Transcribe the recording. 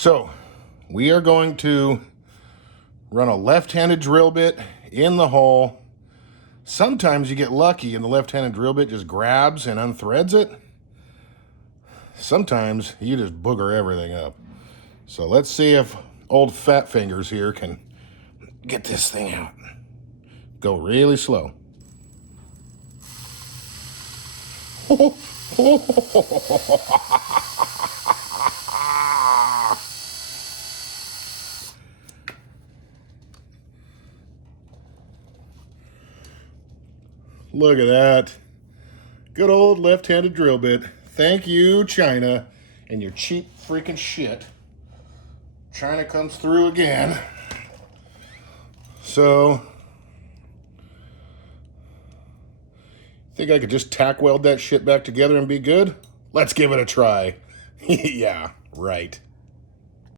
So we are going to run a left-handed drill bit in the hole. Sometimes you get lucky and the left-handed drill bit just grabs and unthreads it. Sometimes you just booger everything up. So let's see if old fat fingers here can get this thing out. Go really slow. Look at that. Good old left-handed drill bit. Thank you, China, and your cheap freaking shit. China comes through again. So, think I could just tack weld that shit back together and be good? Let's give it a try. Yeah, right.